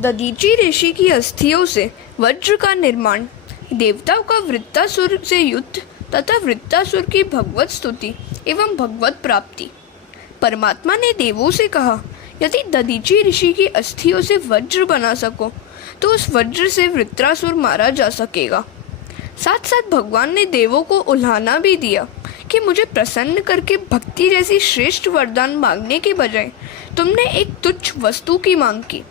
दधीचि ऋषि की अस्थियों से वज्र का निर्माण, देवताओं का वृत्तासुर से युद्ध तथा वृत्तासुर की भगवत स्तुति एवं भगवत प्राप्ति। परमात्मा ने देवों से कहा, यदि दधीचि ऋषि की अस्थियों से वज्र बना सको तो उस वज्र से वृत्रासुर मारा जा सकेगा। साथ साथ भगवान ने देवों को उल्हाना भी दिया कि मुझे प्रसन्न करके भक्ति जैसी श्रेष्ठ वरदान मांगने के बजाय तुमने एक तुच्छ वस्तु की मांग की।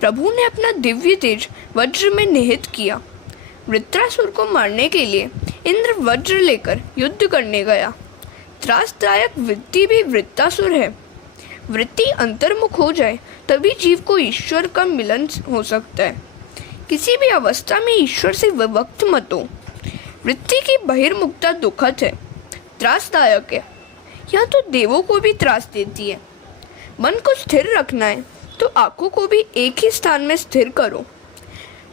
प्रभु ने अपना दिव्य तेज वज्र में निहित किया। वृत्रासुर को मारने के लिए इंद्र वज्र लेकर युद्ध करने गया। त्रासदायक वृत्ति भी वृत्तासुर है। वृत्ति अंतर्मुख हो जाए तभी जीव को ईश्वर का मिलन हो सकता है। किसी भी अवस्था में ईश्वर से विभक्त मत हो। वृत्ति की बहिर्मुखता दुखद है, त्रासदायक है। यह तो देवों को भी त्रास देती है। मन को स्थिर रखना है तो आंखों को भी एक ही स्थान में स्थिर करो।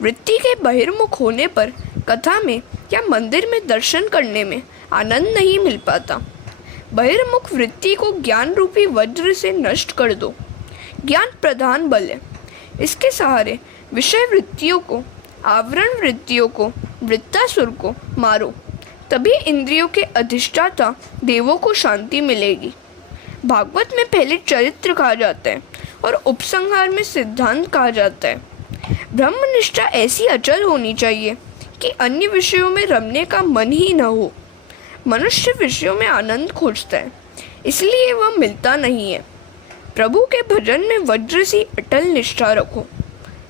वृत्ति के बहिर्मुख होने पर कथा में या मंदिर में दर्शन करने में आनंद नहीं मिल पाता। बहिर्मुख वृत्ति को ज्ञान रूपी वज्र से नष्ट कर दो। ज्ञान प्रधान बल है। इसके सहारे विषय वृत्तियों को, आवरण वृत्तियों को, वृत्तासुर को मारो, तभी इंद्रियों के अधिष्ठाता देवों को शांति मिलेगी। भागवत में पहले चरित्र कहा जाता है और उपसंहार में सिद्धांत कहा जाता है। ब्रह्मनिष्ठा ऐसी अचल होनी चाहिए कि अन्य विषयों में रमने का मन ही न हो। मनुष्य विषयों में आनंद खोजता है, इसलिए वह मिलता नहीं है। प्रभु के भजन में वज्र सी अटल निष्ठा रखो।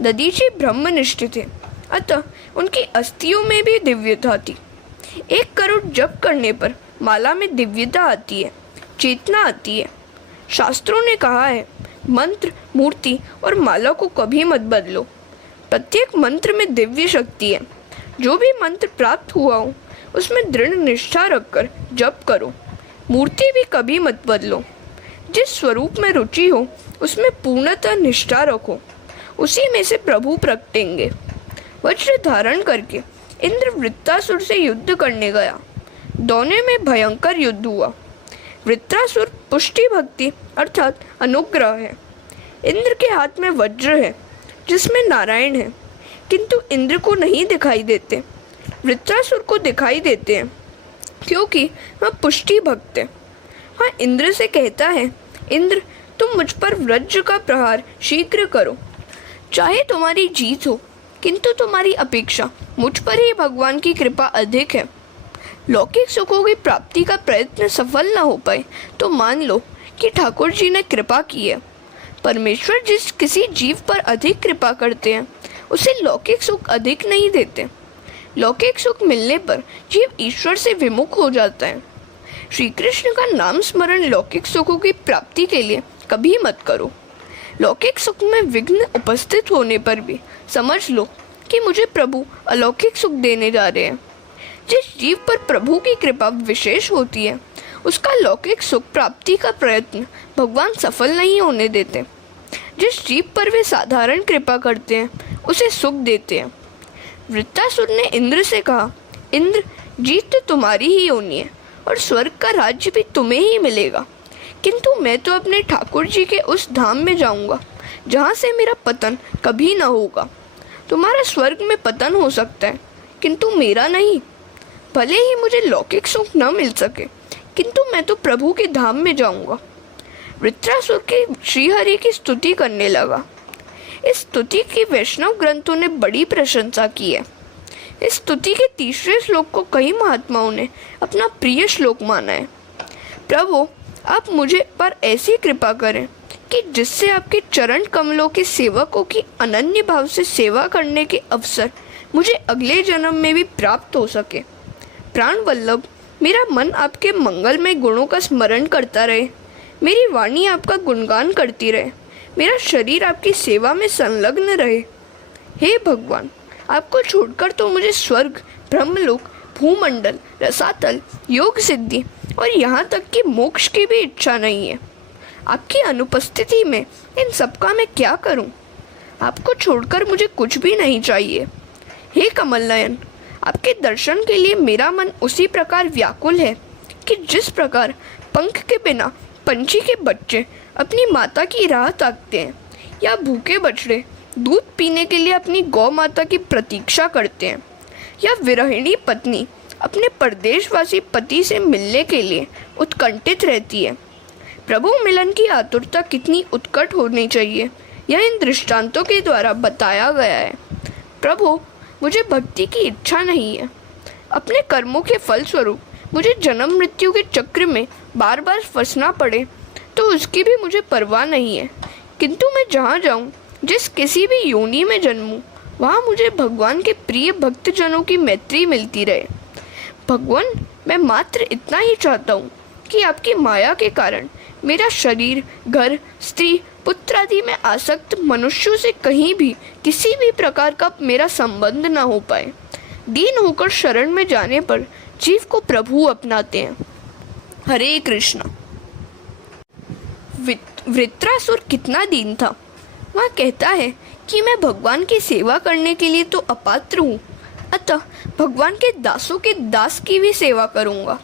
दधीचि ब्रह्मनिष्ठ थे, अतः उनकी अस्थियों में भी दिव्यता थी। 1 करोड़ जप करने पर माला में दिव्यता आती है, चेतना आती है। शास्त्रों ने कहा है, मंत्र, मूर्ति और माला को कभी मत बदलो। प्रत्येक मंत्र में दिव्य शक्ति है। जो भी मंत्र प्राप्त हुआ हो उसमें दृढ़ निष्ठा रखकर जप करो। मूर्ति भी कभी मत बदलो। जिस स्वरूप में रुचि हो उसमें पूर्णतः निष्ठा रखो, उसी में से प्रभु प्रगटेंगे। वज्र धारण करके इंद्र वृत्तासुर से युद्ध करने गया। दोनों में भयंकर युद्ध हुआ। वृत्रासुर पुष्टि भक्ति अर्थात अनुग्रह है। इंद्र के हाथ में वज्र है जिसमें नारायण है, किंतु इंद्र को नहीं दिखाई देते। वृत्रासुर को दिखाई देते हैं क्योंकि वह पुष्टि भक्त है। वह इंद्र से कहता है, इंद्र तुम मुझ पर वज्र का प्रहार शीघ्र करो। चाहे तुम्हारी जीत हो, किंतु तुम्हारी अपेक्षा मुझ पर ही भगवान की कृपा अधिक है। लौकिक सुखों की प्राप्ति का प्रयत्न सफल न हो पाए तो मान लो कि ठाकुर जी ने कृपा की है। परमेश्वर जिस किसी जीव पर अधिक कृपा करते हैं उसे लौकिक सुख अधिक नहीं देते। लौकिक सुख मिलने पर जीव ईश्वर से विमुख हो जाता है। श्री कृष्ण का नाम स्मरण लौकिक सुखों की प्राप्ति के लिए कभी मत करो। लौकिक सुख में विघ्न उपस्थित होने पर भी समझ लो कि मुझे प्रभु अलौकिक सुख देने जा रहे हैं। जिस जीव पर प्रभु की कृपा विशेष होती है उसका लौकिक सुख प्राप्ति का प्रयत्न भगवान सफल नहीं होने देते। जिस जीव पर वे साधारण कृपा करते हैं उसे सुख देते हैं। वृत्तासुर ने इंद्र से कहा, इंद्र जीत तो तुम्हारी ही होनी है और स्वर्ग का राज्य भी तुम्हें ही मिलेगा, किंतु मैं तो अपने ठाकुर जी के उस धाम में जाऊंगा जहाँ से मेरा पतन कभी न होगा। तुम्हारा स्वर्ग में पतन हो सकता है किंतु मेरा नहीं। भले ही मुझे लौकिक सुख न मिल सके, किंतु मैं तो प्रभु के धाम में जाऊंगा। वृत्रासुर के श्रीहरि की स्तुति करने लगा। इस स्तुति की वैष्णव ग्रंथों ने बड़ी प्रशंसा की है। इस स्तुति के तीसरे श्लोक को कई महात्माओं ने अपना प्रिय श्लोक माना है। प्रभु आप मुझे पर ऐसी कृपा करें कि जिससे आपके चरण कमलों के सेवकों की अनन्य भाव से सेवा करने के अवसर मुझे अगले जन्म में भी प्राप्त हो सके। प्राण वल्लभ, मेरा मन आपके मंगलमय गुणों का स्मरण करता रहे, मेरी वाणी आपका गुणगान करती रहे, मेरा शरीर आपकी सेवा में संलग्न रहे। हे भगवान, आपको छोड़कर तो मुझे स्वर्ग, ब्रह्मलोक, भूमंडल, रसातल, योग सिद्धि और यहाँ तक कि मोक्ष की भी इच्छा नहीं है। आपकी अनुपस्थिति में इन सबका मैं क्या करूं? आपको छोड़कर मुझे कुछ भी नहीं चाहिए। हे कमल नयन, आपके दर्शन के लिए मेरा मन उसी प्रकार व्याकुल है कि जिस प्रकार पंख के बिना पंछी के बच्चे अपनी माता की राह ताकते हैं या भूखे बछड़े दूध पीने के लिए अपनी गौ माता की प्रतीक्षा करते हैं, या विरहिणी पत्नी अपने परदेशवासी पति से मिलने के लिए उत्कंठित रहती है। प्रभु मिलन की आतुरता कितनी उत्कट होनी चाहिए, यह इन दृष्टांतों के द्वारा बताया गया है। प्रभु, मुझे भक्ति की इच्छा नहीं है। अपने कर्मों के फलस्वरूप मुझे जन्म मृत्यु के चक्र में बार बार फंसना पड़े तो उसकी भी मुझे परवाह नहीं है, किंतु मैं जहाँ जाऊँ, जिस किसी भी योनि में जन्मूँ, वहाँ मुझे भगवान के प्रिय भक्तजनों की मैत्री मिलती रहे। भगवान, मैं मात्र इतना ही चाहता हूँ कि आपकी माया के कारण मेरा शरीर, घर, स्त्री, पुत्र आदि में आसक्त मनुष्यों से कहीं भी किसी भी प्रकार का मेरा संबंध न हो पाए। दीन होकर शरण में जाने पर जीव को प्रभु अपनाते हैं। हरे कृष्णा। वृत्रासुर कितना दीन था। वह कहता है कि मैं भगवान की सेवा करने के लिए तो अपात्र हूँ, अतः भगवान के दासों के दास की भी सेवा करूँगा।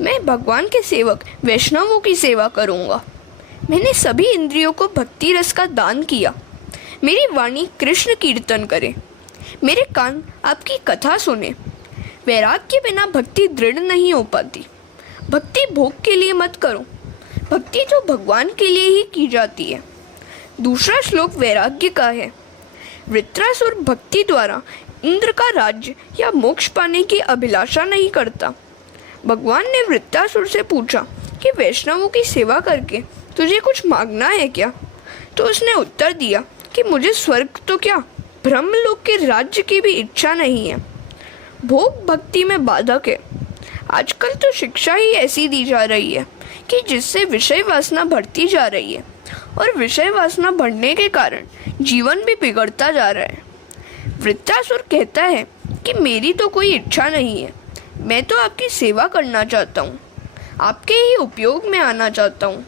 मैं भगवान के सेवक वैष्णवों की सेवा करूँगा। मैंने सभी इंद्रियों को भक्ति रस का दान किया। मेरी वाणी कृष्ण कीर्तन करे, मेरे कान आपकी कथा सुने। वैराग के बिना भक्ति दृढ़ नहीं हो पाती। भक्ति भोग के लिए मत करो, भक्ति तो भगवान के लिए ही की जाती है। दूसरा श्लोक वैराग्य का है। वृत्रासुर भक्ति द्वारा इंद्र का राज्य या मोक्ष पाने की अभिलाषा नहीं करता। भगवान ने वृत्रासुर से पूछा कि वैष्णवों की सेवा करके तुझे कुछ मांगना है क्या? तो उसने उत्तर दिया कि मुझे स्वर्ग तो क्या, ब्रह्मलोक के राज्य की भी इच्छा नहीं है। भोग भक्ति में बाधक है। आजकल तो शिक्षा ही ऐसी दी जा रही है कि जिससे विषय वासना बढ़ती जा रही है, और विषय वासना बढ़ने के कारण जीवन भी बिगड़ता जा रहा है। वृत्रासुर कहता है कि मेरी तो कोई इच्छा नहीं है, मैं तो आपकी सेवा करना चाहता हूँ, आपके ही उपयोग में आना चाहता हूँ।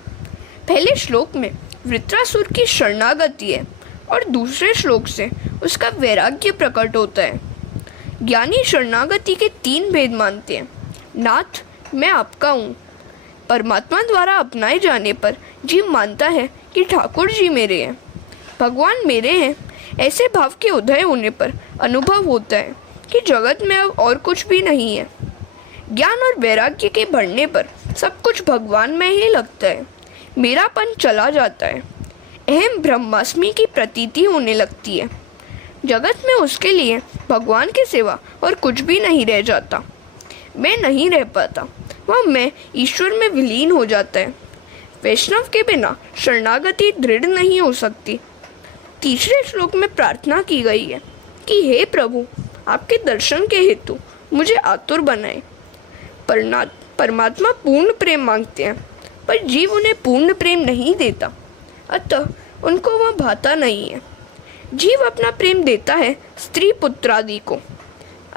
पहले श्लोक में वृत्रासुर की शरणागति है और दूसरे श्लोक से उसका वैराग्य प्रकट होता है। ज्ञानी शरणागति के 3 भेद मानते हैं। नाथ, मैं आपका हूँ। परमात्मा द्वारा अपनाए जाने पर जीव मानता है कि ठाकुर जी मेरे हैं, भगवान मेरे हैं। ऐसे भाव के उदय होने पर अनुभव होता है कि जगत में अब और कुछ भी नहीं है। ज्ञान और वैराग्य के बढ़ने पर सब कुछ भगवान में ही लगता है। मेरापन चला जाता है। अहम ब्रह्मास्मि की प्रतीति होने लगती है। जगत में उसके लिए भगवान के सिवा और कुछ भी नहीं रह जाता। मैं नहीं रह पाता, वह मैं ईश्वर में विलीन हो जाता है। वैष्णव के बिना शरणागति दृढ़ नहीं हो सकती। तीसरे श्लोक में प्रार्थना की गई है कि हे प्रभु, आपके दर्शन के हेतु मुझे आतुर बनाए। परमात्मा पूर्ण प्रेम मांगते हैं, पर जीव उन्हें पूर्ण प्रेम नहीं देता, अतः उनको वह भाता नहीं है। जीव अपना प्रेम देता है स्त्री पुत्र आदि को।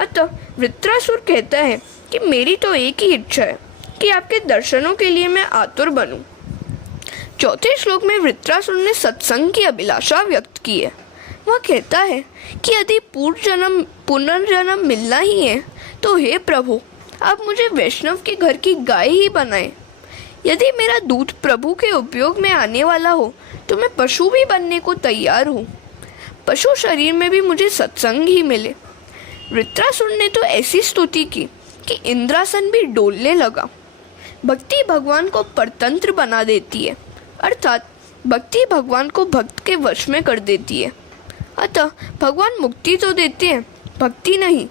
अतः वृत्रासुर कहता है कि मेरी तो एक ही इच्छा है कि आपके दर्शनों के लिए मैं आतुर बनूं। चौथे श्लोक में वृत्रासुर ने सत्संग की अभिलाषा व्यक्त की है। वह कहता है कि यदि पुनर्जन्म मिलना ही है तो हे प्रभु, आप मुझे वैष्णव के घर की गाय ही बनाएं। यदि मेरा दूध प्रभु के उपयोग में आने वाला हो तो मैं पशु भी बनने को तैयार हूँ। पशु शरीर में भी मुझे सत्संग ही मिले। वृत्रासुर ने तो ऐसी स्तुति की कि इंद्रासन भी डोलने लगा। भक्ति भगवान को परतंत्र बना देती है, अर्थात भक्ति भगवान को भक्त के वश में कर देती है। अतः भगवान मुक्ति तो देते हैं, भक्ति नहीं।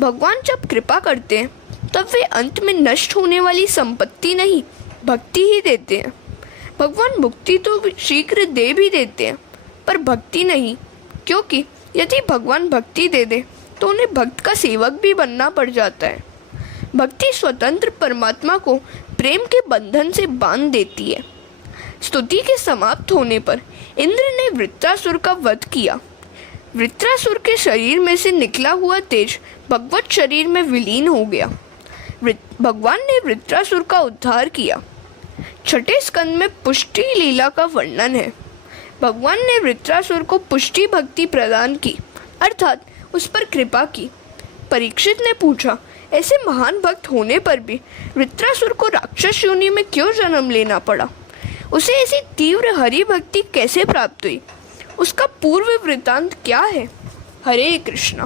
भगवान जब कृपा करते हैं तब वे अंत में नष्ट होने वाली संपत्ति नहीं, भक्ति ही देते हैं। भगवान मुक्ति तो शीघ्र दे भी देते हैं, पर भक्ति नहीं, क्योंकि यदि भगवान भक्ति दे दे तो उन्हें भक्त का सेवक भी बनना पड़ जाता है। भक्ति स्वतंत्र परमात्मा को प्रेम के बंधन से बांध देती है। स्तुति के समाप्त होने पर इंद्र ने वृत्रासुर का वध किया। वृत्रासुर के शरीर में से निकला हुआ तेज भगवत शरीर में विलीन हो गया। भगवान ने वृत्रासुर का उद्धार किया। छठे स्कंद में पुष्टि लीला का वर्णन है। भगवान ने वृत्रासुर को पुष्टि भक्ति प्रदान की, अर्थात उस पर कृपा की। परीक्षित ने पूछा, ऐसे महान भक्त होने पर भी वृत्रासुर को राक्षस योनि में क्यों जन्म लेना पड़ा? उसे ऐसी तीव्र हरि भक्ति कैसे प्राप्त हुई? उसका पूर्व वृत्तांत क्या है? हरे कृष्णा।